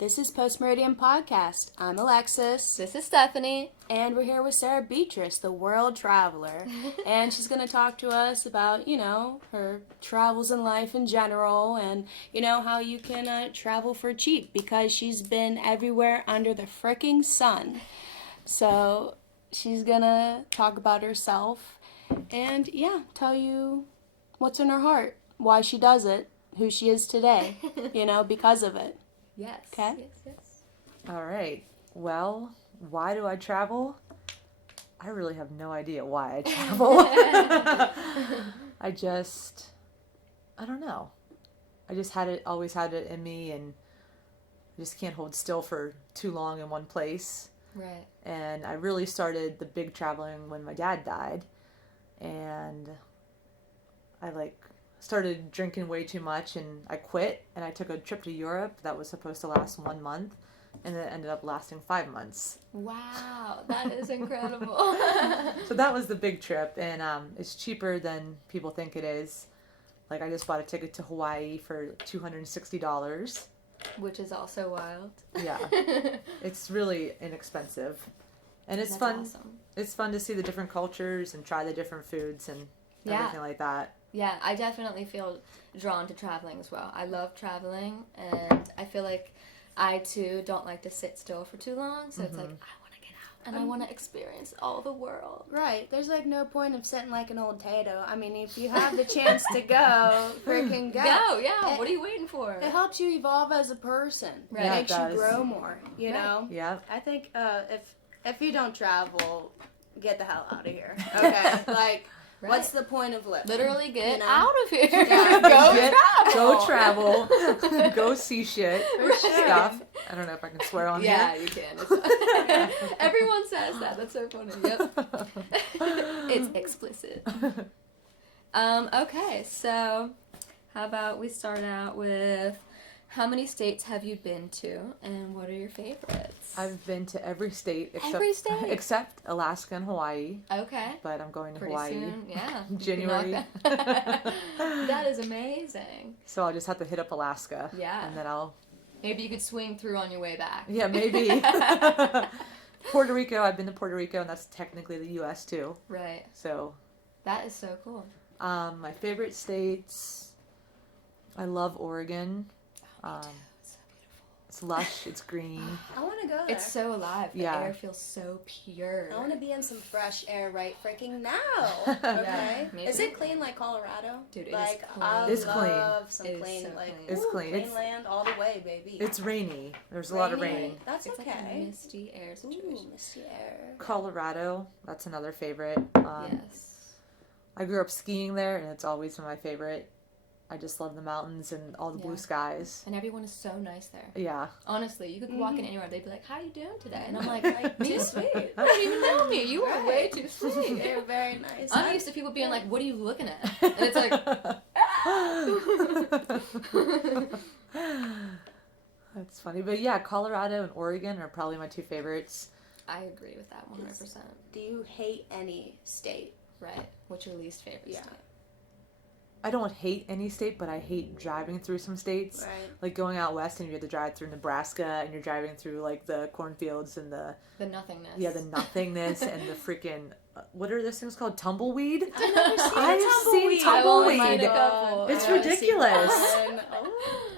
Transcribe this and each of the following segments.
This is Post Meridian Podcast. I'm Alexis. This is Stephanie. And we're here with Sarah Beatrice, the world traveler. And she's going to talk to us about, her travels in life in general and, how you can travel for cheap because she's been everywhere under the fricking sun. So she's going to talk about herself and, tell you what's in her heart, why she does it, who she is today, because of it. Yes. Okay? Yes. All right. Well, why do I travel? I really have no idea why I travel. I don't know. I just always had it in me, and I just can't hold still for too long in one place. Right. And I really started the big traveling when my dad died, and I started drinking way too much, and I quit, and I took a trip to Europe that was supposed to last 1 month, and it ended up lasting 5 months. Wow, that is incredible. So that was the big trip, and it's cheaper than people think it is. I just bought a ticket to Hawaii for $260. Which is also wild. Yeah, it's really inexpensive, and it's That's fun. Awesome. It's fun to see the different cultures and try the different foods and everything like that. Yeah, I definitely feel drawn to traveling as well. I love traveling, and I feel like I too don't like to sit still for too long, so it's like, I want to get out, and I want to experience all the world. Right. There's no point of sitting like an old tato. I mean, if you have the chance to go, freaking go. Go, yeah. What are you waiting for? It helps you evolve as a person. Right. It makes you grow more, Right. know? Yeah. I think if you don't travel, get the hell out of here. Okay? Right. What's the point of living? Literally get out of here. Yeah. Go travel. Go see shit. Stuff. I don't know if I can swear on Yeah, here. you can. Everyone says that. That's so funny. Yep. It's explicit. Okay, so how about we start out with how many states have you been to and what are your favorites? I've been to every state except Alaska and Hawaii. Okay. But I'm going to Pretty Hawaii. soon. Yeah. January. That is amazing. So I'll just have to hit up Alaska. Yeah. And then Maybe you could swing through on your way back. Yeah, maybe. Puerto Rico. I've been to Puerto Rico, and that's technically the U.S. too. Right. So. That is so cool. My favorite states. I love Oregon. It's so beautiful. It's lush. It's green. I want to go there. It's so alive. The air feels so pure. I want to be in some fresh air right freaking now. Okay. Yeah, is it clean like Colorado? Dude, it like, is clean. I It's love clean. some It is clean. so Like, clean. It's clean. Clean land all the way, baby. It's rainy. There's a lot of rain. That's it's okay. like a misty air situation. Ooh, misty air. Colorado. That's another favorite. Yes. I grew up skiing there, and it's always been my favorite. I just love the mountains and all the blue skies. And everyone is so nice there. Yeah. Honestly, you could walk in anywhere, they'd be like, how you doing today? And I'm like too sweet. You don't even know me. You are way too sweet. They're very nice. I'm used to people being like, what are you looking at? And it's like, That's funny. But yeah, Colorado and Oregon are probably my two favorites. I agree with that 100%. Do you hate any state? Right. What's your least favorite state? I don't hate any state, but I hate driving through some states. Right. Like going out west and you have to drive through Nebraska and you're driving through the cornfields and the nothingness. Yeah, the nothingness and the freaking what are those things called? Tumbleweed? I've seen tumbleweed. It's I ridiculous.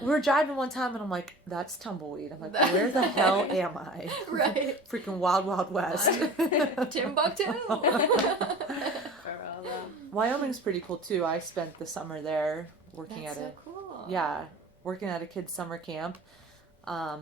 We were driving one time and I'm like, that's tumbleweed. I'm like, where the hell am I? Right. Freaking wild, wild west. Timbuktu. Wyoming's pretty cool too. I spent the summer there working That's at so cool. working at a kid's summer camp. I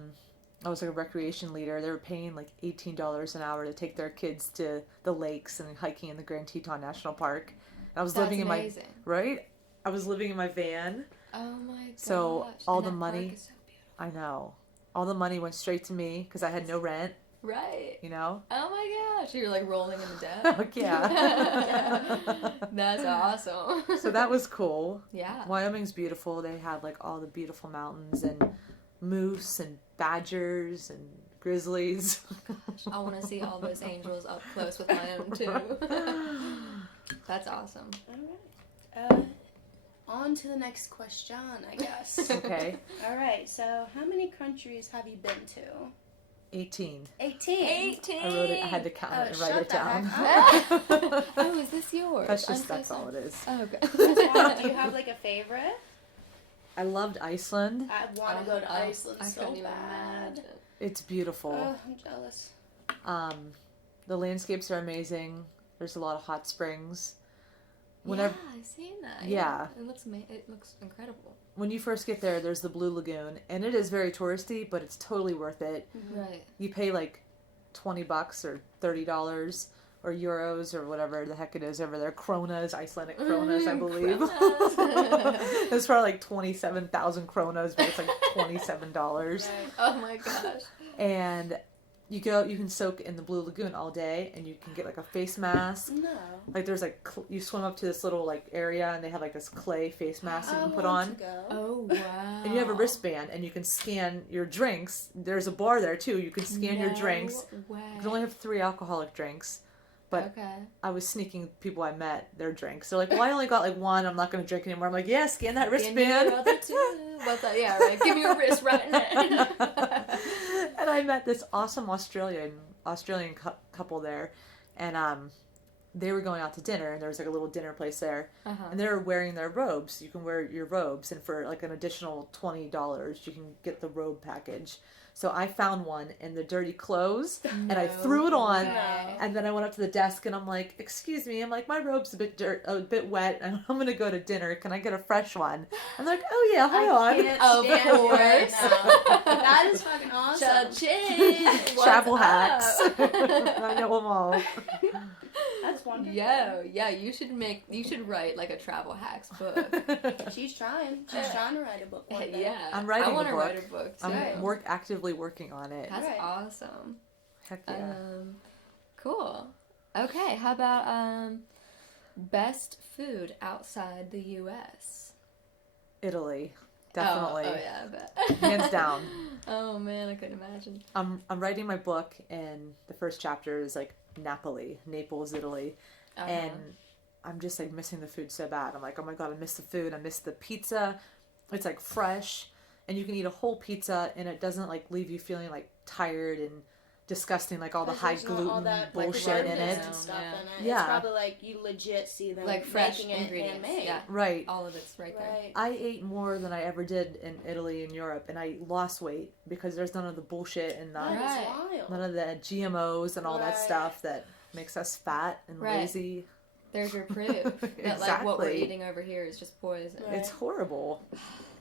was a recreation leader. They were paying $18 an hour to take their kids to the lakes and hiking in the Grand Teton National Park. And I was living in amazing. I was living in my van. Oh my gosh. So all And the that money, park is so beautiful. I know, all the money went straight to me because I had no rent. Right. Oh my gosh. You're rolling in the debt. Heck yeah. That's awesome. So that was cool. Yeah. Wyoming's beautiful. They have all the beautiful mountains and moose and badgers and grizzlies. Gosh, I want to see all those angels up close with my own too. That's awesome. All right. on to the next question, I guess. Okay. All right, so how many countries have you been to? 18. 18. 18. I wrote it. I had to count it and write shut it the down. heck up. Oh, is this yours? That's all it is. Oh, okay. Do you have like a favorite? I loved Iceland. I want to go to Iceland I so couldn't even bad. imagine. It's beautiful. Oh, I'm jealous. The landscapes are amazing. There's a lot of hot springs. Yeah, I've seen that. Yeah. It looks it looks incredible. When you first get there, there's the Blue Lagoon, and it is very touristy, but it's totally worth it. Right. You pay like $20 or $30 or euros or whatever the heck it is over there. Kronas, Icelandic kronas, I believe. It's probably like 27,000 kronas, but it's like $27. Oh my gosh. And you can soak in the Blue Lagoon all day, and you can get like a face mask. No. Like there's like you swim up to this little like area, and they have like this clay face mask you can put on. Oh wow. And you have a wristband, and you can scan your drinks. There's a bar there too. You can scan your drinks. Way. You can only have 3 alcoholic drinks. But okay. I was sneaking people I met their drinks. They're like, well, I only got like 1. I'm not going to drink anymore. I'm like, yeah, scan that Give me wristband. your other 2. Yeah, right. Give me your wrist right now. And I met this awesome Australian couple there. And they were going out to dinner. And there was like a little dinner place there. Uh-huh. And they were wearing their robes. You can wear your robes. And for like an additional $20, you can get the robe package. So I found one in the dirty clothes, and I threw it on, and then I went up to the desk, and I'm like, "Excuse me," I'm like, "My robe's a bit wet, and I'm gonna go to dinner. Can I get a fresh one?" I'm like, "Oh yeah, hold on." Of course. That is fucking awesome. Cha-ching. Travel What's hacks. up? I know them all. That's wonderful. Yeah, you should write like a travel hacks book. She's trying. She's trying to write a book one day. Yeah. I'm writing I want to a book. write a book too. I'm actively working on it. That's Right. awesome. Heck yeah. Cool. Okay, how about best food outside the U.S.? Italy, definitely, Oh yeah, I bet. hands down. Oh man, I couldn't imagine. I'm writing my book, and the first chapter is like Naples, Italy, and I'm just like missing the food so bad. I'm like, oh my god, I miss the food. I miss the pizza. It's like fresh, and you can eat a whole pizza, and it doesn't like leave you feeling like tired and disgusting, like all the high gluten all that, bullshit in it. And stuff in it. Yeah. It's probably like you legit see them Like fresh making it ingredients. handmade. Yeah. Right. All of it's right there. Right. I ate more than I ever did in Italy and Europe, and I lost weight because there's none of the bullshit and That Right. is wild. none of the GMOs and all that Right. stuff that makes us fat and Right. lazy. There's your proof that like what we're Exactly. eating over here is just poison. Right. It's horrible.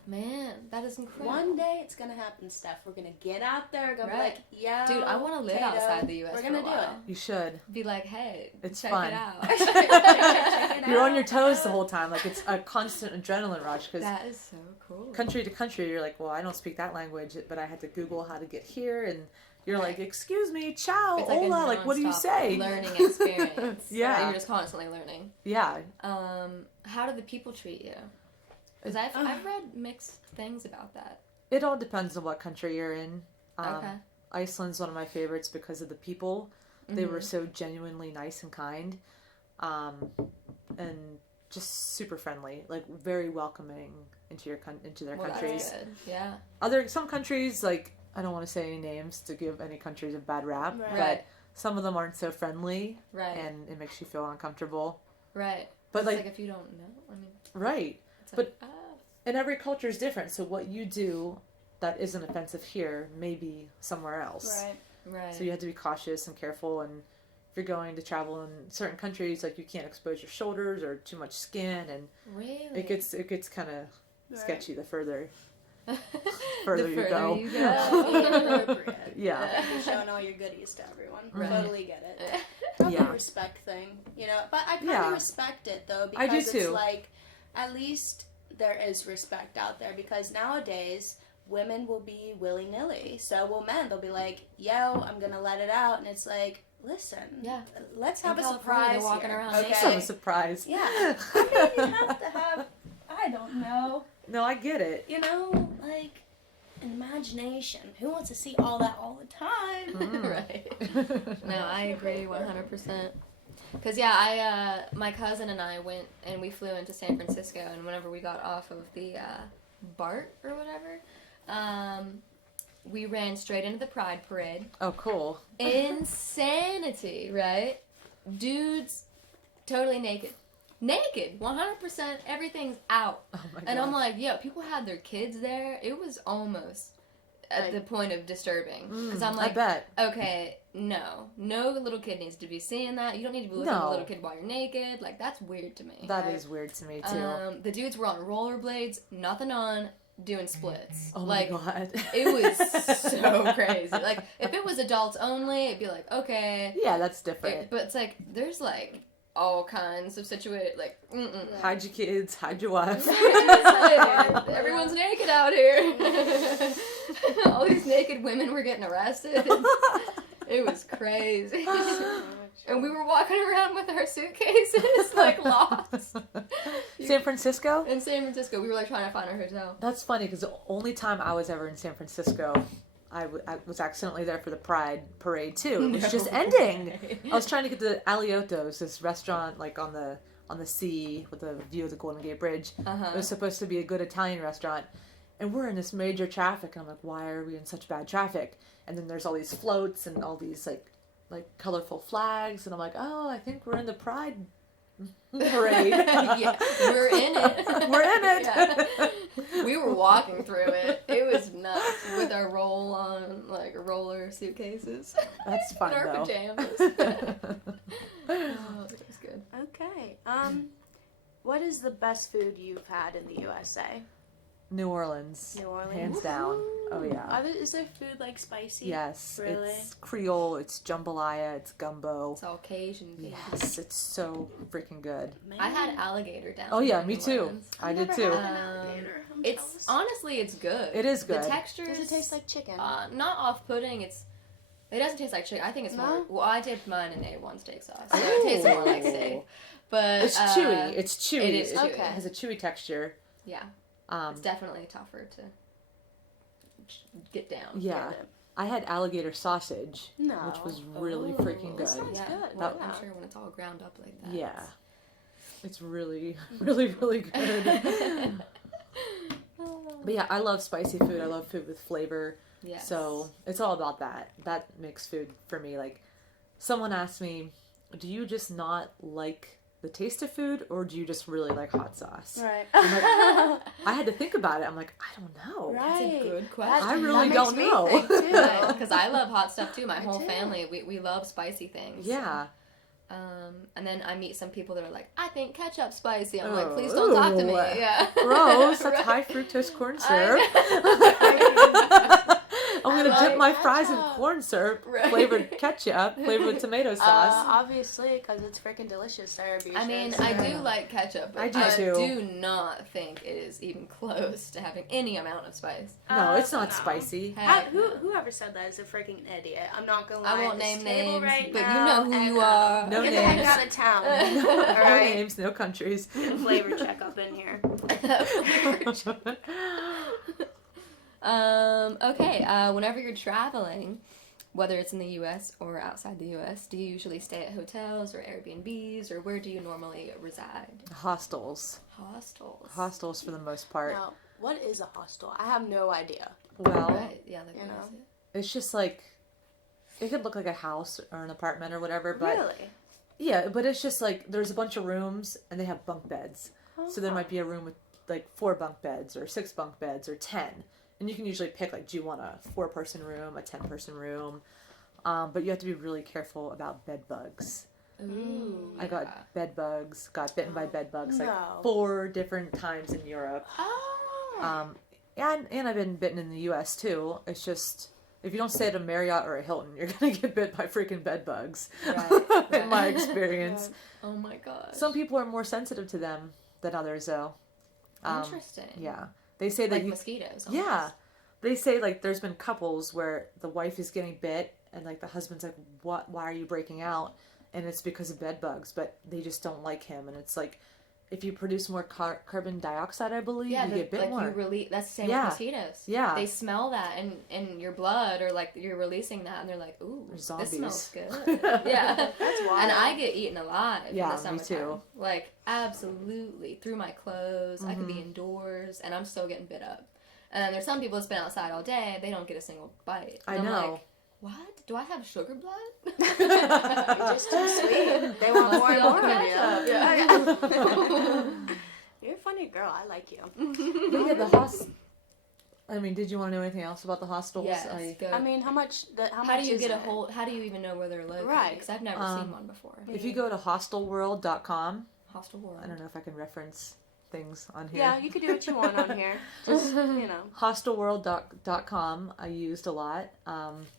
Man, that is incredible. One day it's gonna happen, Steph. We're gonna get out there, gonna Right. be like, yo, Dude, I want to live Tato, outside the U.S. We're for gonna a while. You should. Be like, hey, It's check fun. it out. Check it You're on out. your toes the whole time. Like it's a constant adrenaline rush because That is so cool. country to country, you're like, well, I don't speak that language, but I had to Google how to get here, and you're like, excuse me, ciao, It's like a hola, like what do you nonstop say? Learning experience. Yeah. You're just constantly learning. Yeah. How do the people treat you? Because I've read mixed things about that. It all depends on what country you're in. Okay. Iceland's one of my favorites because of the people. They were so genuinely nice and kind, and just super friendly, like very welcoming into their countries. That's good. Yeah. Some countries, like I don't want to say any names to give any countries a bad rap, Right. but some of them aren't so friendly, Right. and it makes you feel uncomfortable. Right. But It's like, like if you don't know, I mean, right. it's But- like, And every culture is different, so what you do that isn't offensive here may be somewhere else. Right. right. So you have to be cautious and careful, and if you're going to travel in certain countries, like you can't expose your shoulders or too much skin, and really? it gets kind of Right. sketchy the further the further you go. you That's go. inappropriate. Yeah. You're showing all your goodies to everyone. Right. Totally get it. Probably Yeah. a respect thing, you know. But I kind Yeah. of respect it though I do because too. it's like at least there is respect out there because nowadays women will be willy nilly. So will men. They'll be like, "Yo, I'm gonna let it out," and it's like, listen, Yeah. let's In have a California, surprise. they're walking here, around okay? Some a surprise. Yeah. I mean, you have to have. I don't know. No, I get it. You know, like imagination. Who wants to see all that all the time? Mm. Right. No, I agree 100%. Cause yeah, my cousin and I went and we flew into San Francisco, and whenever we got off of the BART or whatever, we ran straight into the Pride Parade. Oh, cool. Insanity, right? Dudes, totally naked. Naked, 100%. Everything's out. Oh my And I'm gosh. like, yo, people had their kids there. It was almost at the point of disturbing. Because I'm I like, bet. okay, no little kid needs to be seeing that. You don't need to be looking at a little kid while you're naked. Like, that's weird to me. That is weird to me too. The dudes were on rollerblades, nothing on, doing splits. Oh like, my god. it was so crazy. Like, if it was adults only, it'd be like, okay. Yeah, that's different. But it's like, there's like all kinds of situations. Like, Hide your kids, hide your wife. everyone's naked out here. All these naked women were getting arrested. It was crazy. And we were walking around with our suitcases, like, lost. San Francisco? In San Francisco, we were, like, trying to find our hotel. That's funny because the only time I was ever in San Francisco, I was accidentally there for the Pride Parade too. It was just ending. I was trying to get to Aliotos, this restaurant like on the sea with a view of the Golden Gate Bridge. It was supposed to be a good Italian restaurant. And we're in this major traffic. And I'm like, why are we in such bad traffic? And then there's all these floats and all these like colorful flags. And I'm like, oh, I think we're in the Pride Parade. Yeah, we're in it. We're in it. Yeah. We were walking through it. It was nuts with our roller suitcases. That's fun, in our though. pajamas. Oh, it was good. Okay. What is the best food you've had in the USA? New Orleans. New Orleans. Hands down. Oh, yeah. Is their food like spicy? Yes. Really? It's Creole, it's jambalaya, it's gumbo. It's all Cajun. Yes, it's so freaking good. Man. I had alligator down. Oh, yeah, in me New too. Orleans. I did Never too. had an alligator. I'm It's jealous. honestly, it's good. It is good. The texture Does it taste like chicken? not off-putting. It doesn't taste like chicken. I think it's No? more. Well, I dipped mine in A1 steak sauce, so it tastes more like steak. But It's chewy. It's chewy. It is chewy. Okay. It has a chewy texture. Yeah, Um, it's definitely tougher to get down. yeah. I had alligator sausage, No. which was really Oh, freaking good. sounds Yeah, good. well, Wow. I'm sure when it's all ground up like that. Yeah. It's really, really, really good. But yeah, I love spicy food. I love food with flavor. Yes. So it's all about that. That makes food for me. Like, someone asked me, do you just not like the taste of food, or do you just really like hot sauce? Right. I had to think about it. I'm like, I don't know. That's a Right. good question. I really that don't makes me know. think, too. Because I love hot stuff too. My Me whole too. family, we love spicy things. Yeah. And then I meet some people that are like, I think ketchup's spicy. I'm like, please don't talk to me. Ooh. Yeah. Gross. That's Right. high fructose corn I syrup. I'm going to I dip my fries in ketchup. corn syrup, Right. flavored ketchup, flavored with tomato sauce. Obviously, because it's freaking delicious. I mean, I do like ketchup, but I do I too. do not think it is even close to having any amount of spice. No, it's not no. spicy. Heck, Whoever said that is a freaking idiot. I'm not gonna lie. I won't This name table names, right but now, you know who and, you are. No get the heck names. out of town. No All right. names, no countries. Flavor check up in here. Okay, whenever you're traveling, whether it's in the U.S. or outside the U.S., do you usually stay at hotels or Airbnbs, or where do you normally reside? Hostels. Hostels. Hostels for the most part. Now, what is a hostel? I have no idea. Well, Right, yeah, like You what know. is it? it's just like, it could look like a house or an apartment or whatever, but Really? yeah, but it's just like there's a bunch of rooms and they have bunk beds. So there Oh. might be a room with like 4 bunk beds or 6 bunk beds or 10. And you can usually pick, like, do you want a 4-person room, a 10-person room? But you have to be really careful about bed bugs. Ooh, I got bed bugs, got bitten by bed bugs like No. 4 different times in Europe. Oh. And I've been bitten in the U.S. too. It's just, if you don't stay at a Marriott or a Hilton, you're going to get bit by freaking bed bugs. Right, In my right. experience. Oh my gosh. Some people are more sensitive to them than others, though. Interesting. Yeah. They say that Like you... mosquitoes. Yeah. almost. They say, like, there's been couples where the wife is getting bit and, like, the husband's like, why are you breaking out? And it's because of bed bugs, but they just don't like him. And it's like, if you produce more carbon dioxide, I believe, Yeah, you get a bit like more. you release. That's the same Yeah. with mosquitoes. Yeah. They smell that in your blood, or like you're releasing that, and they're like, "Ooh, They're this zombies. smells good." Yeah, That's wild. and I get eaten alive Yeah, in the me summertime. too. Like absolutely through my clothes. I could be Mhm. indoors, and I'm still getting bit up. And then there's some people that's been outside all day. They don't get a single bite. I And I'm know. like, what? Do I have sugar blood? You're just too sweet. They want Must more be and all more of you. ketchup, yeah. You're a funny girl. I like you. But yeah, the I mean, did you want to know anything else about the hostels? Yes, go. I mean, how much How do you is get a it? whole? How do you even know where they're located? Right. Because I've never seen one before. If you go to hostelworld.com, Hostel World. I don't know if I can reference things on here. Yeah, you could do what you want on here. Just, you know. Hostelworld.com I used a lot.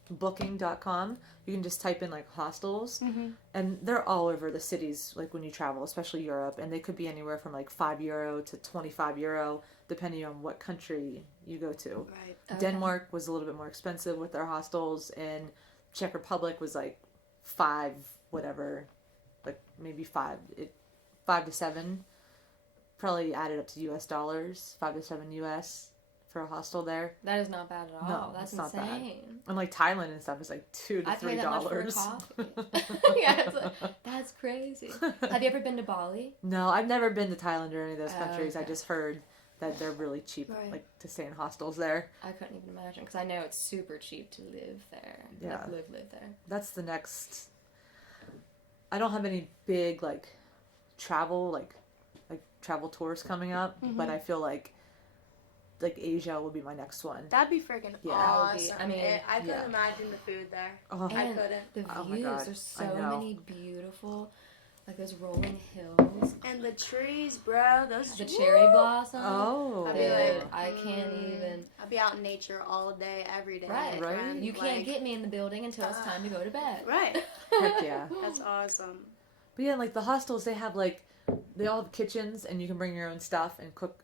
Booking.com, you can just type in like hostels, Mm-hmm. and they're all over the cities, like when you travel, especially Europe, and they could be anywhere from like €5 to €25, depending on what country you go to. Right. Okay. Denmark was a little bit more expensive with their hostels, and Czech Republic was like five, whatever, like maybe five to seven. Probably added up to US dollars, 5 to 7 US for a hostel there. That is not bad at all. No, That's it's not bad. insane. And like Thailand and stuff is like $2 to I pay that much for a $3. coffee. Yeah, it's like, that's crazy. Have you ever been to Bali? No, I've never been to Thailand or any of those Oh, countries. I okay. just heard that they're really cheap, Right. like to stay in hostels there. I couldn't even imagine because I know it's super cheap to live there. Yeah. Like, live there. That's the next. I don't have any big like travel travel tours coming up, but I feel like Asia will be my next one. That'd be freaking Yeah. awesome. That would be- I mean, I couldn't yeah. imagine the food there. Oh, I And couldn't. the Oh my views, God, there's I so know. many beautiful, like those rolling hills, And the trees, bro. Those the cherry blossom. Oh, I'd Dude, be like, I can't even. I'd be out in nature all day, every day. Right. Right. friend. You can't Like, get me in the building until it's time to go to bed. Right. heck yeah. That's awesome. But yeah, like the hostels, they all have kitchens, and you can bring your own stuff and cook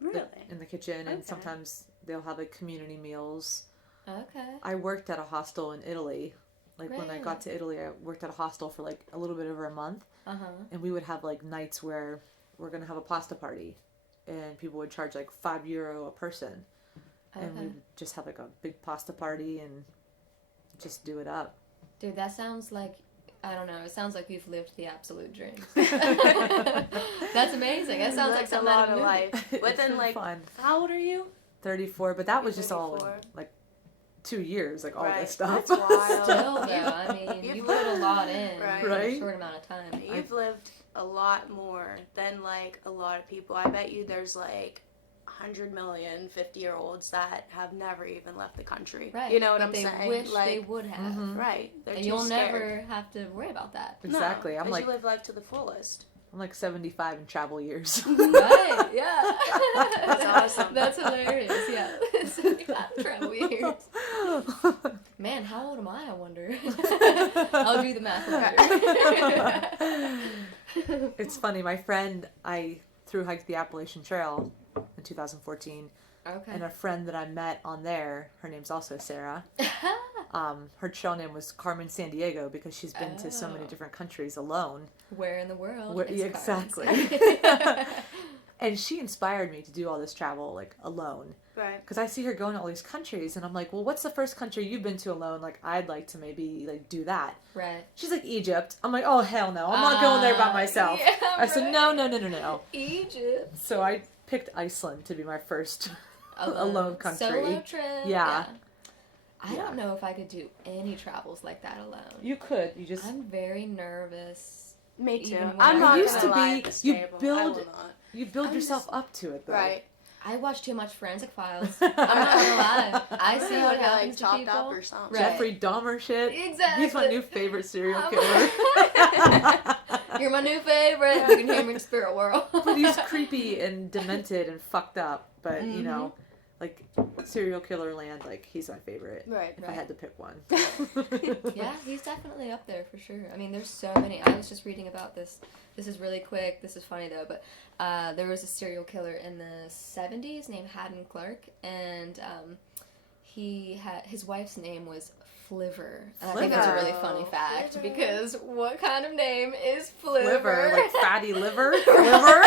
Really? in the kitchen, and Okay. sometimes they'll have like community meals. Okay. I worked at a hostel in Italy. Like when I Really? got to Italy, I worked at a hostel for like a little bit over a month, Uh huh. and we would have like nights where we're gonna have a pasta party, and people would charge like €5 a person, and we Okay. would just have like a big pasta party and just do it up. Dude, that sounds like, I don't know, it sounds like you've lived the absolute dream. That's amazing. That sounds like That's a something out lot of of a movie. life. It's But then, been like, fun. how old are you? 34, but that was just all in 34. like 2 years, like all Right. this stuff. That's wild. Still, though, I mean, You've you put a lived- lot in Right. in a Right? short amount of time. You've lived a lot more than, like, a lot of people. I bet you there's, like, 100 million 50-year-olds that have never even left the country. Right. You know what but I'm they saying? wish like, they would have. Mhm. Right. They're And too you'll scared. never have to worry about that. Exactly. No, I'm 'cause like you live life to the fullest. I'm like 75 in travel years. Right, yeah. That's awesome. That's hilarious, yeah. 75 travel years. Man, how old am I wonder? I'll do the math later. It's funny. My friend, I thru hiked the Appalachian Trail in 2014, Okay. and a friend that I met on there, her name's also Sarah. Her trail name was Carmen Sandiego because she's been to so many Oh. different countries alone. Where in the world? Where- is yeah, Carmen's? exactly. And she inspired me to do all this travel like alone. Right. Because I see her going to all these countries, and I'm like, well, what's the first country you've been to alone? Like, I'd like to maybe like do that. Right. She's like, Egypt. I'm like, oh hell no, I'm not going there by myself. Yeah, I said, right. no. Egypt. So I picked Iceland to be my first alone country. Solo trip. Yeah. I Yeah. don't know if I could do any travels like that alone. You could. You just. I'm very nervous. Me too. Even when I'm I not used gonna to lie be- at this you table. I build- will not. You build I'm yourself just- up to it, though. Right. I watch too much Forensic Files. I'm not gonna lie. I see what Like, happens to chopped people. up or something. Right. Jeffrey Dahmer shit. Exactly. He's my new favorite serial I'm- killer. You're my new favorite. You can hear me in spirit world. But he's creepy and demented and fucked up. But, you know, like, serial killer land, like, he's my favorite. Right. If I had to pick one. Yeah, he's definitely up there for sure. I mean, there's so many. I was just reading about this. This is really quick. This is funny though, but there was a serial killer in the 70s named Haddon Clark, and his wife's name was Fliver. And I think that's a really funny fact Fliver. because what kind of name is Fliver? Liver, like fatty liver. Liver.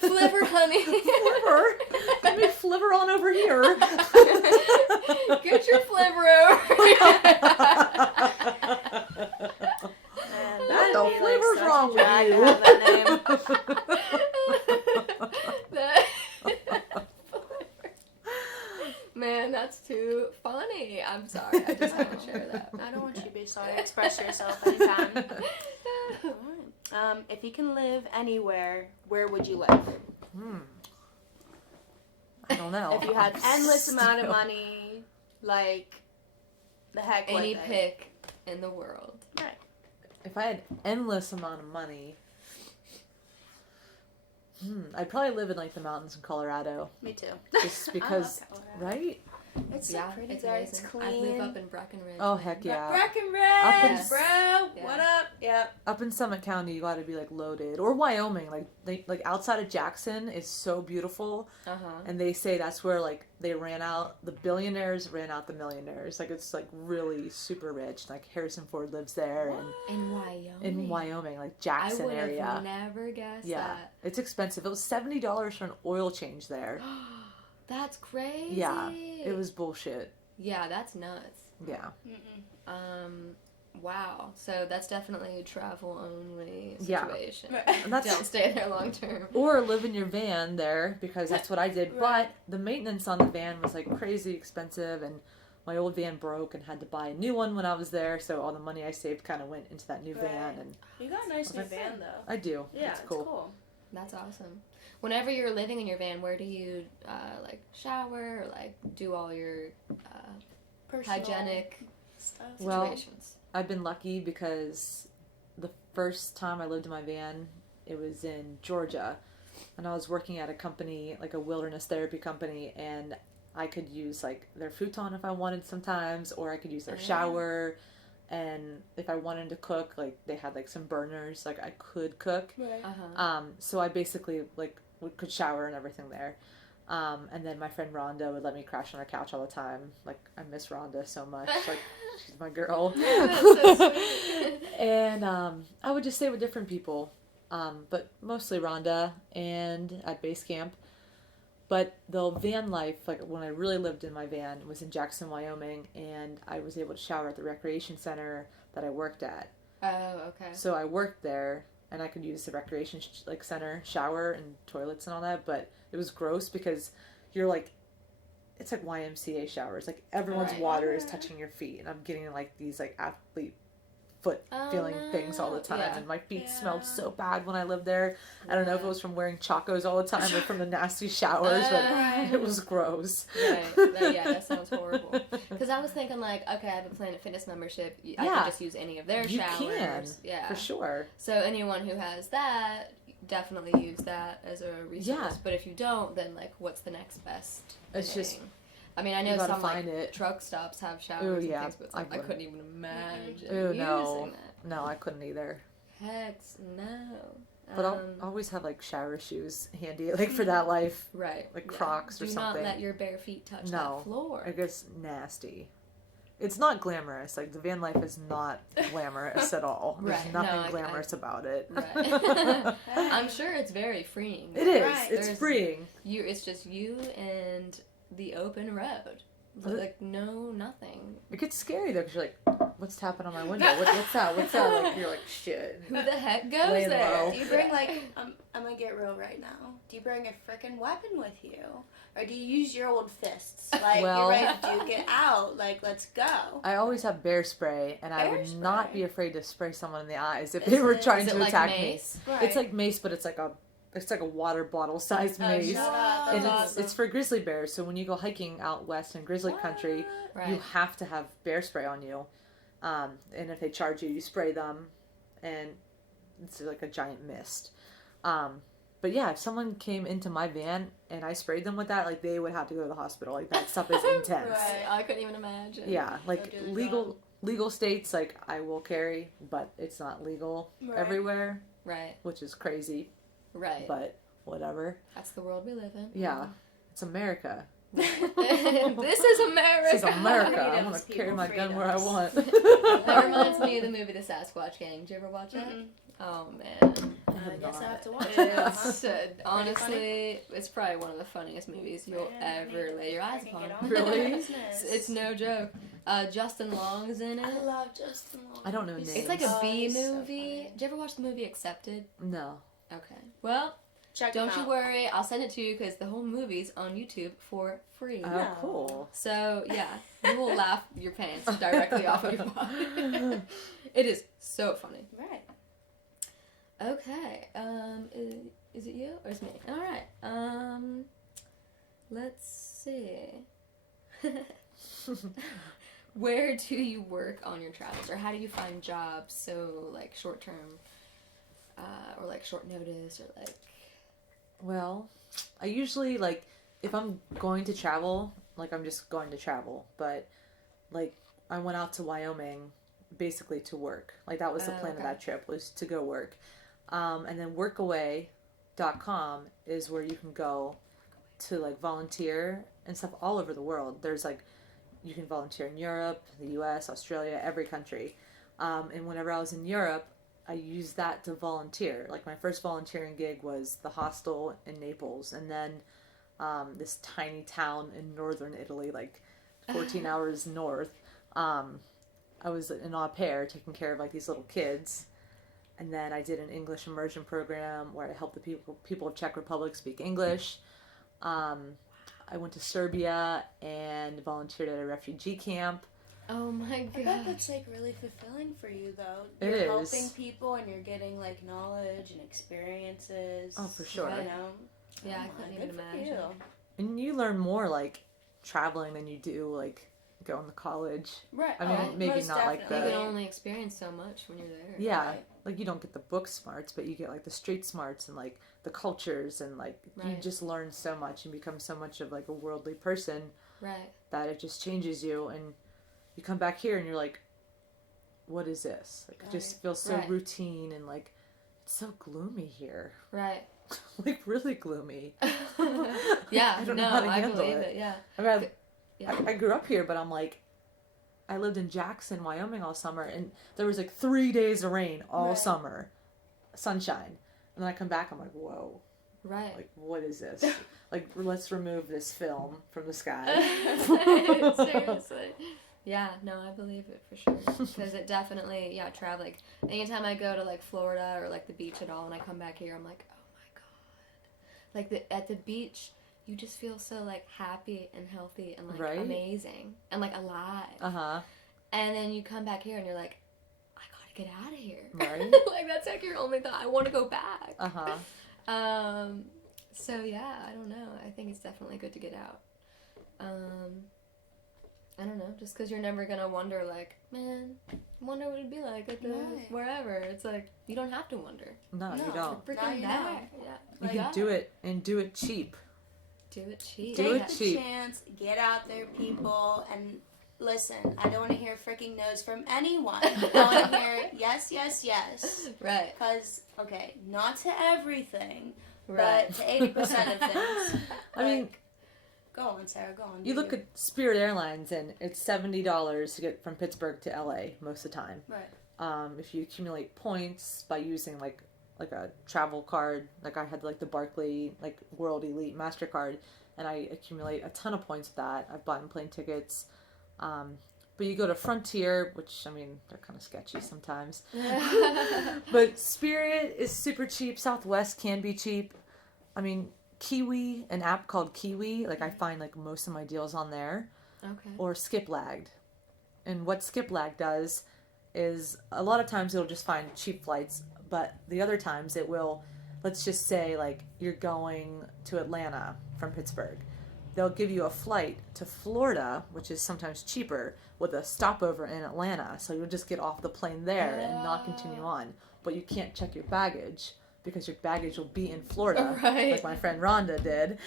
Fliver, honey. Fliver. Let me fliver on over here. Get your Fliver over here. Man, What that'd the be, like, flavor's such wrong a with drag you? to have that name. That- Man, that's too funny. I'm sorry. I just had to share that. I don't want you to be sorry. Express yourself anytime. If you can live anywhere, where would you live? I don't know. If you had endless amount of money, like the heck with Any it. pick in the world. Right. If I had endless amount of money, I'd probably live in like the mountains in Colorado, Me too. just because, I love Colorado. right? It's so Yeah, pretty it's there. It's amazing. clean. I live up in Breckenridge. Oh heck yeah! Breckenridge, in- bro. Yeah. What up? Yep. Up in Summit County, you got to be like loaded, or Wyoming, like outside of Jackson is so beautiful, and they say that's where like the billionaires ran out the millionaires. Like it's like really super rich. Like Harrison Ford lives there, and In Wyoming. in Wyoming, like I Jackson would area. have never guessed Yeah, that. it's expensive. It was $70 for an oil change there. That's crazy. Yeah, it was bullshit. Yeah, that's nuts. Yeah. Wow. So that's definitely a travel only Yeah. situation. And that's Don't stay there long term. or live in your van there because that's what I did. Right. But the maintenance on the van was like crazy expensive, and my old van broke and had to buy a new one when I was there. So all the money I saved kind of went into that new van, and You got a nice new Okay. van though. I do. Yeah, it's it's cool. cool. That's awesome. Whenever you're living in your van, where do you like shower or like do all your Personal hygienic stuff. Well, situations? I've been lucky because the first time I lived in my van, it was in Georgia, and I was working at a company, like a wilderness therapy company, and I could use like their futon if I wanted sometimes, or I could use their shower, and if I wanted to cook, like they had like some burners, like I could cook. Right. So I basically like could shower and everything there. And then my friend Rhonda would let me crash on her couch all the time. Like I miss Rhonda so much. Like she's my girl. That's so sweet. And I would just stay with different people, but mostly Rhonda and at base camp. But the van life, like when I really lived in my van, was in Jackson, Wyoming, and I was able to shower at the recreation center that I worked at. Oh, okay. So I worked there, and I could use the recreation center shower and toilets and all that. But it was gross because you're like, it's like YMCA showers. Like everyone's Right. water is touching your feet, and I'm getting like these like athlete foot feeling things all the time, Yeah. and my feet smelled so bad when I lived there. I don't know if it was from wearing chacos all the time or from the nasty showers, but it was gross. Right. Yeah, that sounds horrible. Because I was thinking like, okay, I have a Planet Fitness membership. I Yeah. can just use any of their You showers. can, Yeah. for sure. So anyone who has that, definitely use that as a resource. Yeah. But if you don't, then like, what's the next best It's just- thing? I mean, I you know gotta some like find it. truck stops have showers Ooh, and yeah, things, but it's I like, I wouldn't. couldn't even imagine Ooh, using no. that. No, I couldn't either. Heck no. But I'll always have like shower shoes handy, like for that life. Right. like Crocs or Do something. not let your bare feet touch No. that floor. I guess nasty. It's not glamorous. Like the van life is not glamorous at all. There's Right. No, nothing I- glamorous about it. Right. I'm sure it's very freeing. It is. Right. It's There's- freeing. It's just you and the open road. Like no nothing. It gets scary though, because you're like, what's tapping on my window? What's that? What's that? Like you're like, shit. Who the heck goes Laying there? low. Do you bring like I'm gonna get real right now. Do you bring a freaking weapon with you, or do you use your old fists? Like Well- you're ready to duke it out. Like let's go. I always have bear spray, and I Bear would not spray? be afraid to spray someone in the eyes if Is they were it- trying Is to it like attack mace? Right. me. It's like mace, but it's like a water bottle sized Oh, mace. shut up. And That's awesome. it's for grizzly bears. So when you go hiking out west in grizzly country, Right. you have to have bear spray on you. And if they charge you, you spray them, and it's like a giant mist. But yeah, if someone came into my van and I sprayed them with that, like they would have to go to the hospital. Like that stuff is intense. Right. I couldn't even imagine. Yeah, like do the legal states, like I will carry, but it's not legal Right. Right. which is crazy. Right. But whatever. That's the world we live in. Yeah, It's America. This is America. This is America. I Freedoms, want to carry people, my gun where I freedoms. want. That reminds me of the movie The Sasquatch Gang. Did you ever watch that? Mm-mm. Oh man. I guess I have to watch it. It's honestly, it's probably one of the funniest movies you'll ever lay your eyes upon. Really? It's no joke. Justin Long is in it. I love Justin Long. I don't know He's- names. It's like a Oh, B he's so movie. funny. Did you ever watch the movie Accepted? No. Okay. Well, Check him don't you out. worry. I'll send it to you because the whole movie's on YouTube for free. Oh, No. cool. So yeah, you will laugh your pants directly off of your body. It is so funny. Right. Okay. Is it you or is it me? All right. Let's see. Where do you work on your travels, or how do you find jobs? So like short term, or like short notice, or like. Well, I usually, like, if I'm going to travel, like, I'm just going to travel. But, like, I went out to Wyoming basically to work. Like, that was the plan of Okay. that trip, was to go work. And then workaway.com is where you can go to, like, volunteer and stuff all over the world. There's, like, you can volunteer in Europe, the US, Australia, every country. And whenever I was in Europe, I used that to volunteer. Like, my first volunteering gig was the hostel in Naples, and then this tiny town in northern Italy, like 14 hours north. I was an au pair taking care of, like, these little kids. And then I did an English immersion program where I helped the people of Czech Republic speak English. I went to Serbia and volunteered at a refugee camp. Oh my I bet god. that's like really fulfilling for you though. It You're is. helping people and you're getting like knowledge and experiences. Oh, for sure. You know. Yeah, I Oh, couldn't good even for imagine. you. And you learn more, like, traveling than you do, like, going to college. Right. I mean, oh, maybe most not like You definitely. can only experience so much when you're there. Yeah. Right. Like, you don't get the book smarts, but you get, like, the street smarts and, like, the cultures, and, like, you Right. just learn so much and become so much of, like, a worldly person Right. that it just changes you. And you come back here and you're like, what is this? Like, it just Right. feels so Right. routine, and, like, it's so gloomy here. Right. Like, really gloomy. Yeah. I don't no, know how to I handle believe it. it. Yeah. I mean, Yeah. I grew up here, but I'm like, I lived in Jackson, Wyoming all summer, and there was like 3 days of rain all Right. summer, sunshine. And then I come back, I'm like, whoa, Right. like, what is this? Like, let's remove this film from the sky. Seriously. Yeah, no, I believe it for sure. Because it definitely, yeah, travel. Like, anytime I go to, like, Florida or, like, the beach at all, and I come back here, I'm like, oh my god. Like, at the beach, you just feel so, like, happy and healthy and, like, Right? amazing. And, like, alive. Uh-huh. And then you come back here and you're like, I gotta get out of here. Right? Like, that's, like, your only thought. I want to go back. Uh-huh. So yeah, I don't know. I think it's definitely good to get out. I don't know, just because you're never gonna wonder, like, man, I wonder what it'd be like at the Right. wherever. It's like you don't have to wonder. No, you No. don't. Freaking Now you there. know. Yeah, You Like, can do it, and do it cheap. do it cheap. Do Take it the cheap. chance, get out there, people, and listen. I don't want to hear freaking no's from anyone. I want to hear yes, yes, yes. Right, Because, okay, not to everything, right. but to 80% of things. I mean, Like, go on, Sarah, go on. you do look at Spirit Airlines, and it's $70 to get from Pittsburgh to LA most of the time. Right. If you accumulate points by using like a travel card, like I had like the Barclay like World Elite MasterCard, and I accumulate a ton of points with that. I've bought plane tickets. But you go to Frontier, which, I mean, they're kind of sketchy sometimes. But Spirit is super cheap. Southwest can be cheap. I mean, Kiwi, an app called Kiwi, like I find like most of my deals on there. Okay. Or Skiplagged. And what Skiplagged does is a lot of times it'll just find cheap flights, but the other times it will, let's just say like you're going to Atlanta from Pittsburgh. They'll give you a flight to Florida, which is sometimes cheaper, with a stopover in Atlanta. So you'll just get off the plane there and not continue on. But you can't check your baggage because your baggage will be in Florida, Right. like my friend Rhonda did.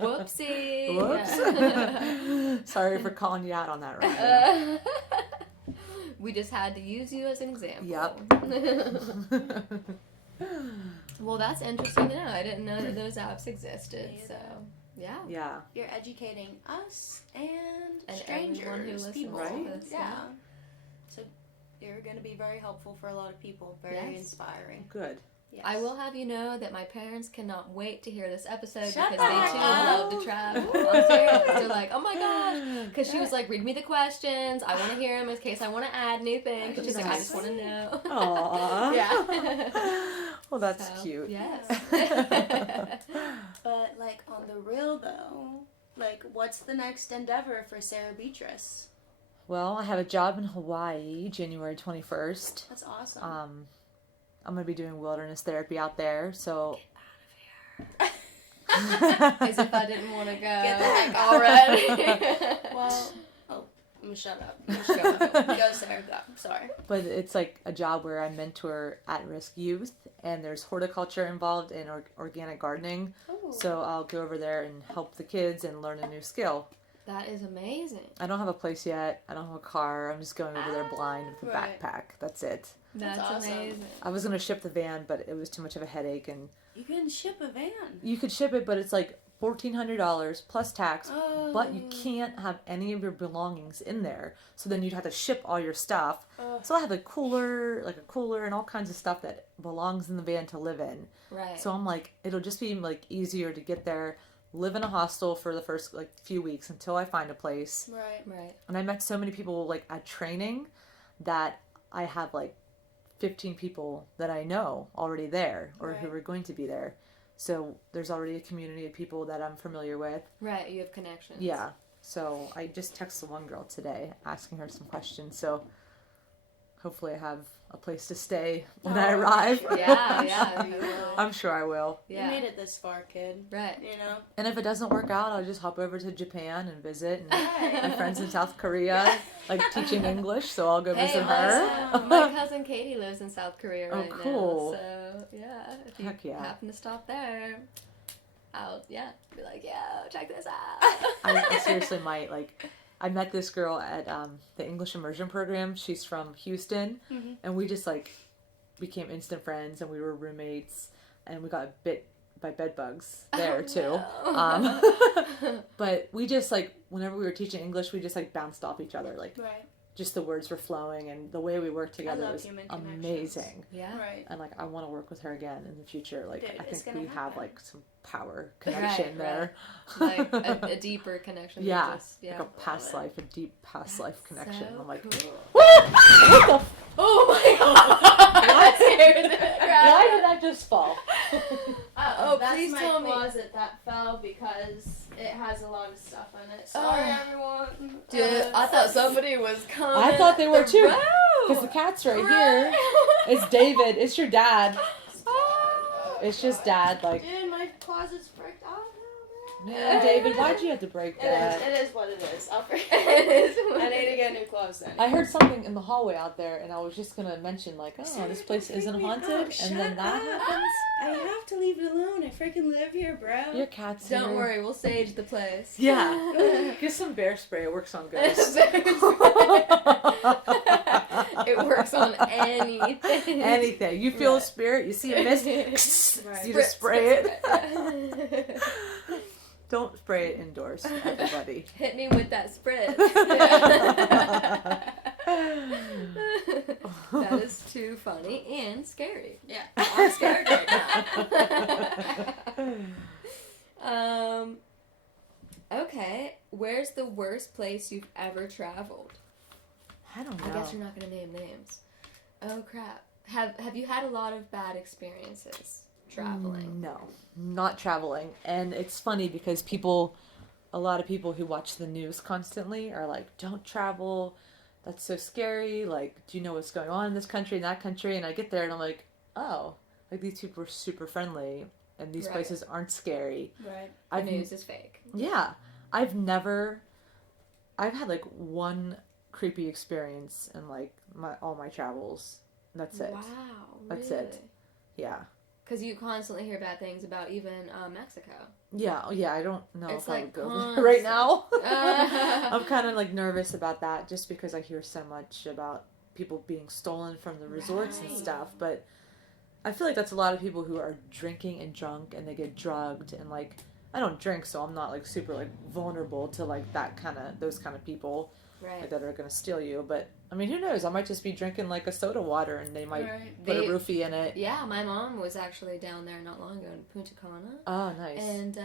Whoopsie. Whoops. Yeah. Sorry for calling you out on that, Rhonda. We just had to use you as an example. Yep. Well, that's interesting to know. I didn't know that those apps existed. So, yeah. Yeah. You're educating us and everyone who strangers, listens people. Right? to this. Yeah. So you're going to be very helpful for a lot of people. Very inspiring. Good. Yes. I will have you know that my parents cannot wait to hear this episode Shut because they up. too love to travel. I'm serious. They're like, oh my gosh. Because she was like, read me the questions. I want to hear them in case I want to add anything. Because she's like, I just want to know. Aww. Yeah. Well, that's So, cute. Yes. But, like, on the real, though, like, what's the next endeavor for Sarah Beatrice? Well, I have a job in Hawaii, January 21st. That's awesome. I'm going to be doing wilderness therapy out there, so... As if I didn't want to go. Get the heck already. Well, I'm gonna shut up. Go, Sarah, go. Sorry. But it's like a job where I mentor at-risk youth, and there's horticulture involved in organic gardening. Ooh. So I'll go over there and help the kids and learn a new skill. That is amazing. I don't have a place yet. I don't have a car. I'm just going over there blind with a Right. backpack. That's it. That's awesome. amazing. I was going to ship the van, but it was too much of a headache. And You can ship a van. you could ship it, but it's like $1,400 plus tax. Oh. But you can't have any of your belongings in there. So then you'd have to ship all your stuff. Oh. So I have a cooler and all kinds of stuff that belongs in the van to live in. Right. So I'm like, it'll just be like easier to get there, live in a hostel for the first like few weeks until I find a place. Right. And I met so many people like at training that I have like 15 people that I know already there or who Right. are going to be there. So there's already a community of people that I'm familiar with. Right. You have connections. Yeah. So I just texted one girl today asking her some questions. So hopefully I have a place to stay when I arrive. Yeah. You will. I'm sure I will. Yeah. You made it this far, kid. Right. You know? And if it doesn't work out, I'll just hop over to Japan and visit. And Right. my friends in South Korea, like teaching English, so I'll go Hey, visit her. my cousin Katie lives in South Korea Oh, right cool. now. So, yeah. If you Heck yeah. happen to stop there, I'll, be like, yo, check this out. I seriously might. Like, I met this girl at the English immersion program. She's from Houston, Mhm. and we just like became instant friends, and we were roommates, and we got bit by bed bugs there too. No. But we just like whenever we were teaching English, we just like bounced off each other. Like, Right. just the words were flowing, and the way we worked together love was human connections. amazing. Yeah. Right. And like I want to work with her again in the future. Like Dude, I it's think gonna we have happen. like some power connection Right. there. Like a deeper connection. Yeah, Than just, like a past love it. life, a deep past life connection. So I'm like, cool. what the? Oh my god! What? Scared the crap Why out did that just fall? Oh, that's please my tell me. closet that fell because it has a lot of stuff in it. Sorry, everyone. Dude, I thought somebody was coming. I thought they were the too. road. Because the cat's right here. It's David. It's your dad. Oh, It's just dad. Like, Dude, my closet's bricked off now, man. man, David, why'd you have to break that? It is what it is. I'll forget. It is what I it need to is. get new clothes then. I heard something in the hallway out there, and I was just gonna mention like, oh, Sarah, this place don't freak isn't me haunted, out. and Shut then that up. happens. I have to leave it alone. I freaking live here, bro. Your cat's Don't here. worry, we'll sage the place. Yeah. Get some bear spray. It works on ghosts. It works on anything. Anything. You feel a Right. spirit, you see a mist, Right. you just spray it. it. Don't spray it indoors, everybody. Hit me with that spritz. That is too funny and scary. Yeah. I'm scared right now. Okay. Where's the worst place you've ever traveled? I don't know. I guess you're not gonna name names. Oh crap. Have you had a lot of bad experiences traveling? No, not traveling. And it's funny because a lot of people who watch the news constantly are like, don't travel. That's so scary. Like, do you know what's going on in this country and that country? And I get there and I'm like, oh, like these people are super friendly and these Right. places aren't scary. Right. The news is fake. Yeah. I've had like one creepy experience in like all my travels. That's it. Wow. That's really? it. Yeah. Because you constantly hear bad things about even Mexico. Yeah, I don't know It's if I would like go there constant. right now. I'm kind of like nervous about that just because I hear so much about people being stolen from the resorts and Right. stuff. But I feel like that's a lot of people who are drinking and drunk and they get drugged and like I don't drink, so I'm not like super like vulnerable to like those kind of people like, that are gonna steal you. But I mean, who knows? I might just be drinking like a soda water and they might put a roofie in it. Yeah, my mom was actually down there not long ago in Punta Cana. Oh, nice. And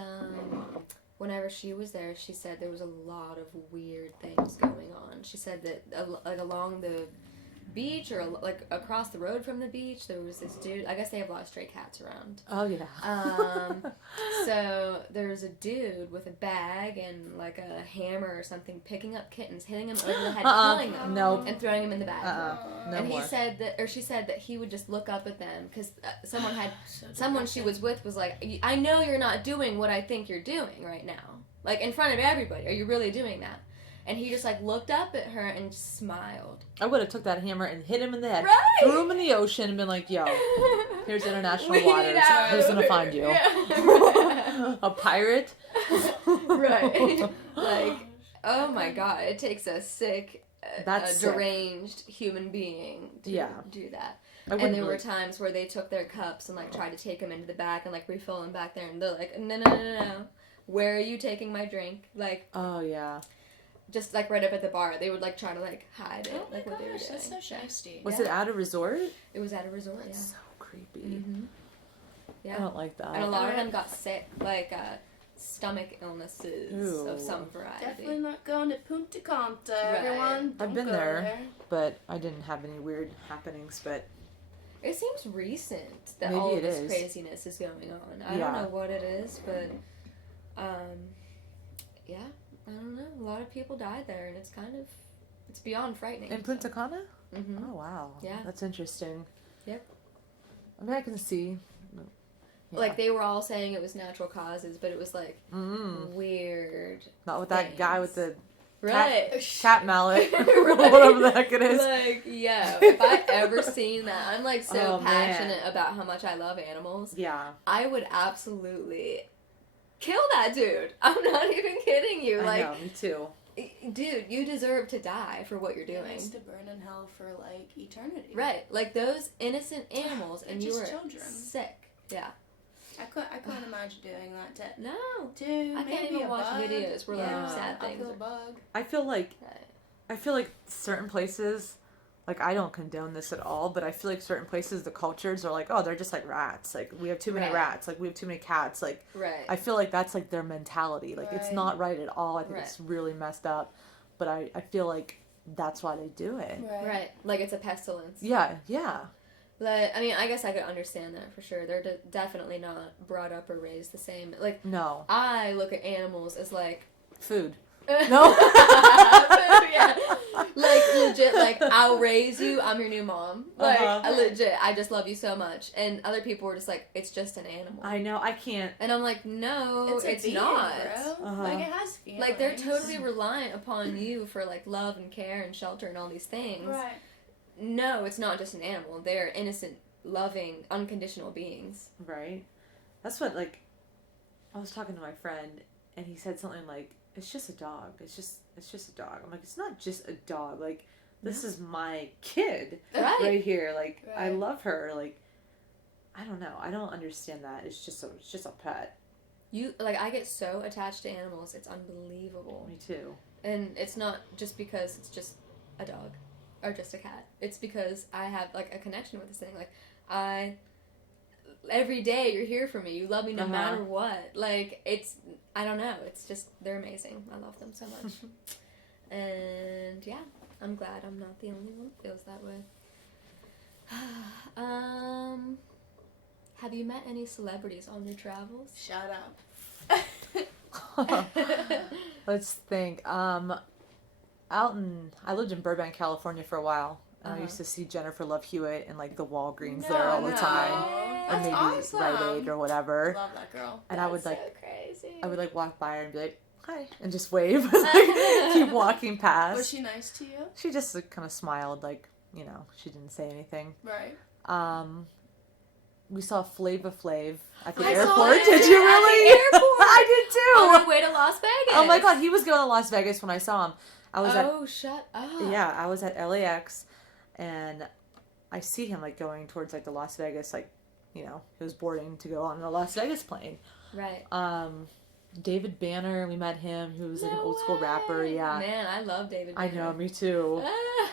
whenever she was there, she said there was a lot of weird things going on. She said that like along the beach or like across the road from the beach there was this dude. I guess they have a lot of stray cats around. Oh yeah. So there was a dude with a bag and like a hammer or something picking up kittens, hitting them over the head, killing them, and throwing them in the bag. No and more. he said that, or she said that he would just look up at them because someone she was with was like, I know you're not doing what I think you're doing right now, like in front of everybody. Are you really doing that? And he just like looked up at her and just smiled. I would have took that hammer and hit him in the head, Right. threw him in the ocean, and been like, "Yo, here's international waters. Who's gonna find you? Yeah. A pirate?" Right. Like, oh my god, it takes a sick, That's deranged human being to do that. And there were times where they took their cups and like tried to take them into the back and like refill them back there, and they're like, no. Where are you taking my drink? Like, oh yeah. Just like right up at the bar, they would like try to like hide it, what they were doing. That's so nasty. Was it at a resort? It was at a resort. That's so creepy. Mm-hmm. Yeah. I don't like that. And a lot of them got sick, like stomach illnesses of some variety. Definitely not going to Punta Cana, Right. everyone. I've been there, but I didn't have any weird happenings. But it seems recent that maybe all of it this is. craziness is going on. I don't know what it is, but yeah. I don't know. A lot of people died there, and it's beyond frightening. in Punta Cana? Mm-hmm. Oh wow. Yeah. That's interesting. Yep. I mean, I can see. Yeah. Like, they were all saying it was natural causes, but it was, like, weird. Not with that guy with the Right. cat mallet. Right. Whatever the heck it is. Like, yeah. If I ever seen that, I'm, like, so Oh, man. passionate about how much I love animals. Yeah. I would absolutely kill that dude. I'm not even kidding you. I know, me too. Dude, you deserve to die for what you're He doing. needs to burn in hell for like eternity. Right, like those innocent animals, and you just were children. sick. Yeah. I couldn't imagine doing that to No. I can't even watch videos where, like, sad things I'll are- feel a bug. I feel like Right. certain places, like I don't condone this at all, but I feel like certain places, the cultures are like, oh, they're just like rats. Like we have too many Right. rats. Like we have too many cats. Like Right. I feel like that's like their mentality. Like it's Right. not right at all. I think Right. it's really messed up. But I feel like that's why they do it. Right. Like it's a pestilence. Yeah, yeah. Like, I mean, I guess I could understand that for sure. They're definitely not brought up or raised the same. Like, No. I look at animals as like... Food. No. Yeah. Like, legit, like, I'll raise you, I'm your new mom. Like, Uh-huh. legit, I just love you so much. And other people were just like, it's just an animal. I know, I can't. And I'm like, no, It's, a it's being, not. bro. Uh-huh. Like it has feelings. Like, they're totally reliant upon you for, like, love and care and shelter and all these things. right. No, it's not just an animal. They're innocent, loving, unconditional beings. Right. That's what, like, I was talking to my friend, and he said something like, it's just a dog. It's just a dog. I'm like, it's not just a dog. Like, this is my kid Right. here. Like, I Right. love her. Like, I don't know. I don't understand that. It's just a pet. I get so attached to animals, it's unbelievable. Me too. And it's not just because it's just a dog or just a cat. It's because I have, like, a connection with this thing. Like, every day you're here for me. You love me no matter what. Like, I don't know. It's just, they're amazing. I love them so much. And, yeah, I'm glad I'm not the only one who feels that way. Have you met any celebrities on your travels? Shut up. Let's think. I lived in Burbank, California for a while. And I used to see Jennifer Love Hewitt and, like, the Walgreens there all the time. Or That's maybe awesome. Rite Aid or whatever. Love that girl. And I would, like, so crazy. I would, like, walk by her and be like, hi, and just wave. Like, keep walking past. Was she nice to you? She just like, kind of smiled, like, you know, she didn't say anything. Right. We saw Flava Flav at the I saw airport. it Did you at the really? airport. I did too. On the way to Las Vegas. Oh my god, he was going to Las Vegas when I saw him. I was shut up. yeah, I was at LAX, and I see him like going towards like the Las Vegas like he was boarding to go on a Las Vegas plane. Right. David Banner, we met him, who was like an old school rapper. Yeah. Man, I love David I Banner. know, me too.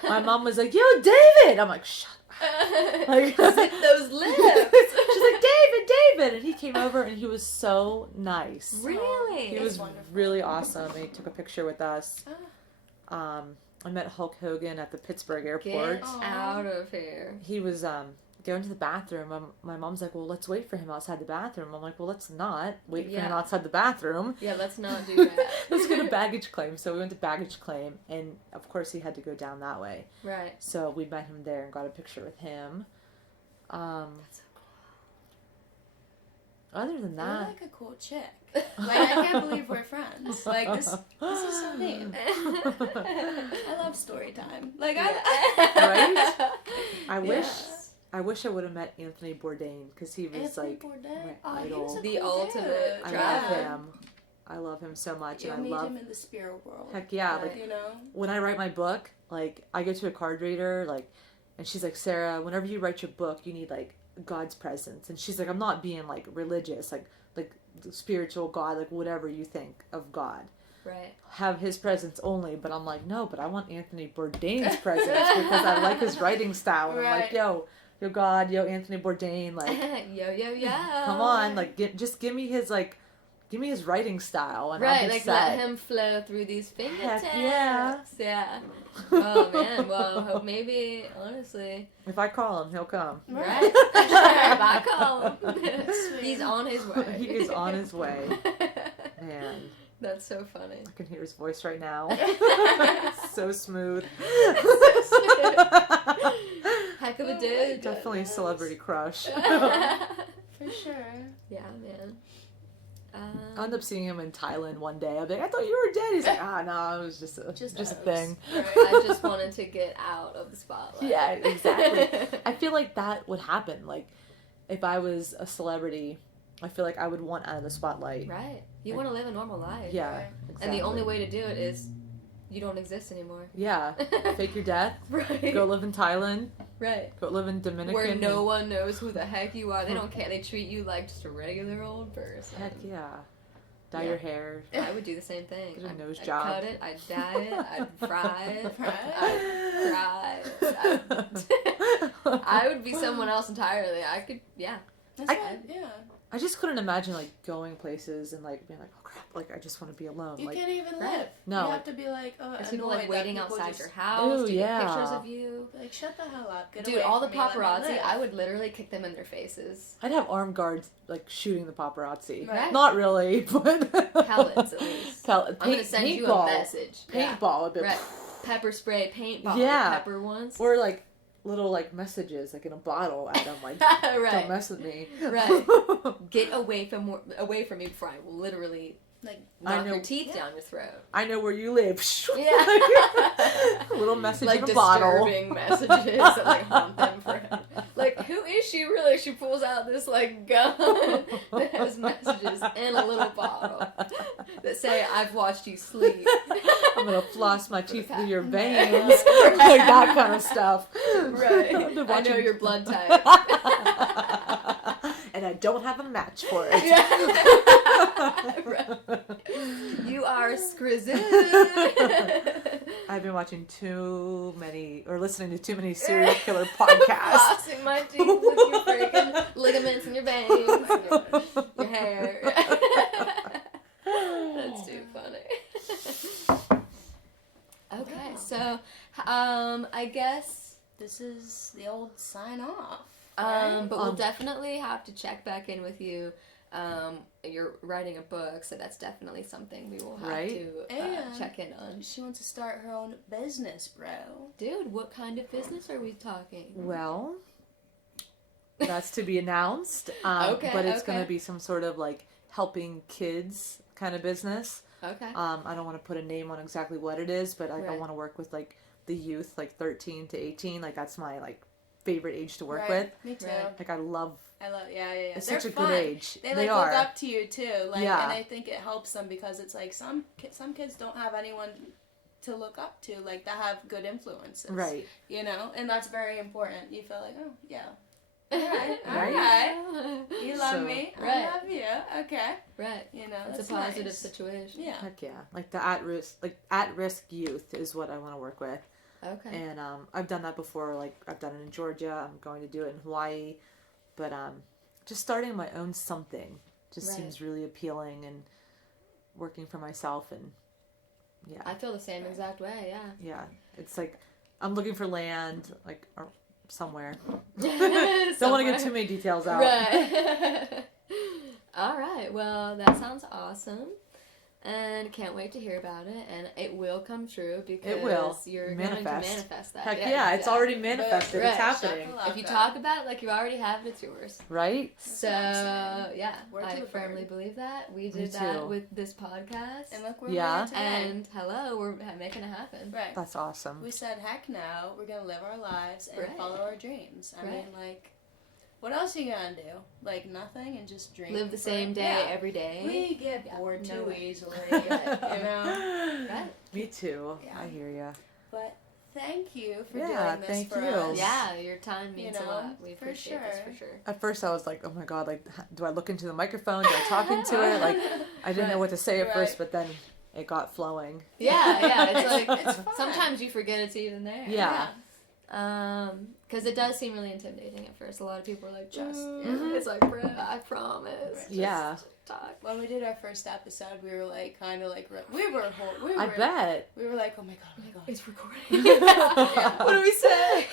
My mom was like, "Yo, David!" I'm like, "Shut up." Like, zip those lips. She's like, David! And he came over and he was so nice. Really? He was really awesome. And he took a picture with us. I met Hulk Hogan at the Pittsburgh airport. Get out of here. He was going to the bathroom. My mom's like, well, let's wait for him outside the bathroom. I'm like, well, let's not wait for him outside the bathroom. Yeah, let's not do that. Let's go to baggage claim. So we went to baggage claim, and of course he had to go down that way. Right. So we met him there and got a picture with him. That's so cool. Other than You're that, like a cool chick. Like, I can't believe we're friends. Like, this is so neat. I love story time. Like, right? I Yeah. wish I would have met Anthony Bourdain, because he was Anthony like Bourdain? my He idol. was a The cool ultimate dude. I love him. I love him so much, You'll and I meet love. him in the spirit world. Heck yeah! Right. Like You know? when I write my book, like I go to a card reader, like, and she's like, Sarah, whenever you write your book, you need like God's presence, and she's like, I'm not being like religious, like spiritual God, like whatever you think of God. Right. Have his presence only, but I'm like, no, but I want Anthony Bourdain's presence because I like his writing style. And I'm like, yo God, yo Anthony Bourdain, like yo. come on, like just give me his writing style, and right, I'll be like set. let him flow through these fingertips. Heck yeah. Yeah. Oh man, well maybe honestly. If I call him, he'll come. Right. Sure, if I call him. Sweet. He's on his way. He is on his way. Man, That's so funny. I can hear his voice right now. So smooth. Heck of a dude. Definitely a celebrity crush. For sure. Yeah, man. I'll end up seeing him in Thailand one day. I'll be like, I thought you were dead. He's like, no, it was just a us. thing. Right. I just wanted to get out of the spotlight. Yeah, exactly. I feel like that would happen. Like, if I was a celebrity, I feel like I would want out of the spotlight. Right. You want to live a normal life. Yeah, Right. exactly. And the only way to do it is you don't exist anymore. Yeah, fake your death. Right. Go live in Thailand. Right. Go live in Dominican. Where no one knows who the heck you are. They don't care. They treat you like just a regular old person. Heck yeah. Dye Yeah. your hair. I would do the same thing. Get a nose I'd job. cut it. I'd dye it. I'd fry it. Fry I'd cry. I would be someone else entirely. I could, yeah. That's right. Yeah. I just couldn't imagine like going places and like being like, oh crap, like I just want to be alone. You like, can't even right. live. No. You have to be like, There's people annoyed like that waiting people outside just, your house Ooh, to yeah. get pictures of you. Like, shut the hell up. Get Dude, away all the from me, let me paparazzi, live. I would literally kick them in their faces. I'd have armed guards like shooting the paparazzi. Right. Not really, but Pellets, at least. I'm gonna send you a paintball. message. Paintball would be Right. Pepper spray, paintball. Yeah. Pepper ones. or like little like messages like in a bottle at them like Right. don't mess with me. Right. Get away from me before I will literally Like, knock know- your teeth down your throat. I know where you live. Yeah. A little message Like in a bottle. disturbing messages that like haunt them forever. Like, who is she really? She pulls out this like gun that has messages in a little bottle that say, "I've watched you sleep." I'm gonna floss my teeth through your Right. veins, like that kind of stuff. Right. I've been I know watching- your blood type. And I don't have a match for it. Right. You are scrizzed. I've been watching listening to too many serial killer podcasts. Flossing my teeth with your freaking ligaments in your veins, and your hair. That's too funny. Okay, so I guess this is the old sign off. but we'll definitely have to check back in with you. You're writing a book, so that's definitely something we will have Right? to And check in on. She wants to start her own business, bro. Dude, what kind of business are we talking? Well, that's to be announced. Okay, but it's okay. going to be some sort of like helping kids kind of business. Okay. I don't want to put a name on exactly what it is, but I Right. want to work with like the youth, like 13 to 18. Like that's my like favorite age to work Right. with. Me too. Right. Like I love. Yeah. It's They're such a fun. good age. They They like are. look up to you too, like, Yeah. and I think it helps them because it's like some kids don't have anyone to look up to, like that have good influences, Right. You know, and that's very important. You feel like, oh yeah, Alright, Right? alright. You love So- me, I Right. love you. Okay. Right. You know, It's that's a positive nice. situation. Yeah. Heck yeah. Like the at-risk youth is what I want to work with. Okay. And I've done that before. Like I've done it in Georgia. I'm going to do it in Hawaii. But just starting my own something just Right. seems really appealing, and working for myself, and yeah. I feel the same exact way, yeah. Yeah. It's like I'm looking for land, like or somewhere. Don't Don't want to get too many details out. Right. All right. Well, that sounds awesome. And can't wait to hear about it. And it will come true because It will. you're going to Manifest. manifest that. Heck yeah, it's already manifested. Right. It's happening. If you talk about it like you already have it, it's yours. Right? So, what I'm saying. yeah, Word to I the firmly bird. believe that. We Me did that too. with this podcast. And look where Yeah. we are today. And hello, we're making it happen. Right. That's awesome. We said, heck no, we're gonna live our lives and Right. follow our dreams. I Right. mean, like, what else are you gonna do? Like, nothing and just dream? Live the for- same day Yeah. every day. We get Yeah, bored no too way. easily, you know? Right. Me too. Yeah. I hear ya. But thank you for Yeah, doing this thank for you. us. Yeah, your time means You a know, lot. We for appreciate this sure. for sure. At first I was like, oh my god, like do I look into the microphone? Do I talk into it? Like I didn't know Right. what to say at Right. first, but then it got flowing. Yeah, it's like It's fun. sometimes you forget it's even there. Yeah. Because it does seem really intimidating at first. A lot of people are like, just, Mhm. it's like, bruh, I promise. Just Yeah. talk. When we did our first episode, we were like, kind of like, we were I bet. we were like, oh my god. It's recording. Yeah. What do we say?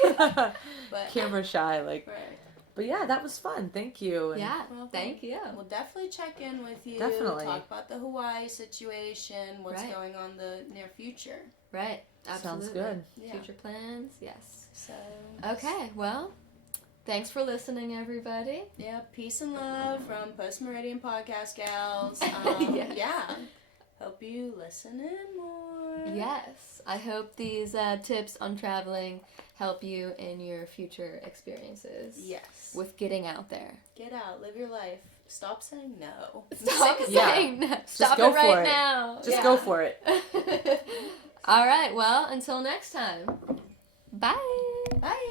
But Camera shy, like. right. But yeah, that was fun. Thank you. And Yeah, Well, thank you. We'll definitely check in with you. Definitely. Talk about the Hawaii situation, what's Right. going on in the near future. Right, absolutely. Sounds good. Yeah. Future plans, yes. So. Okay, well, thanks for listening, everybody. Yeah, peace and love from Post Meridian Podcast Gals. Yes. Yeah. Hope you listen in more. Yes, I hope these tips on traveling help you in your future experiences. Yes. With getting out there. Get out, live your life. Stop saying no. Stop Yeah. saying no. Stop go it right for it. now. Just Yeah. go for it. All right, well, until next time. Bye. Bye.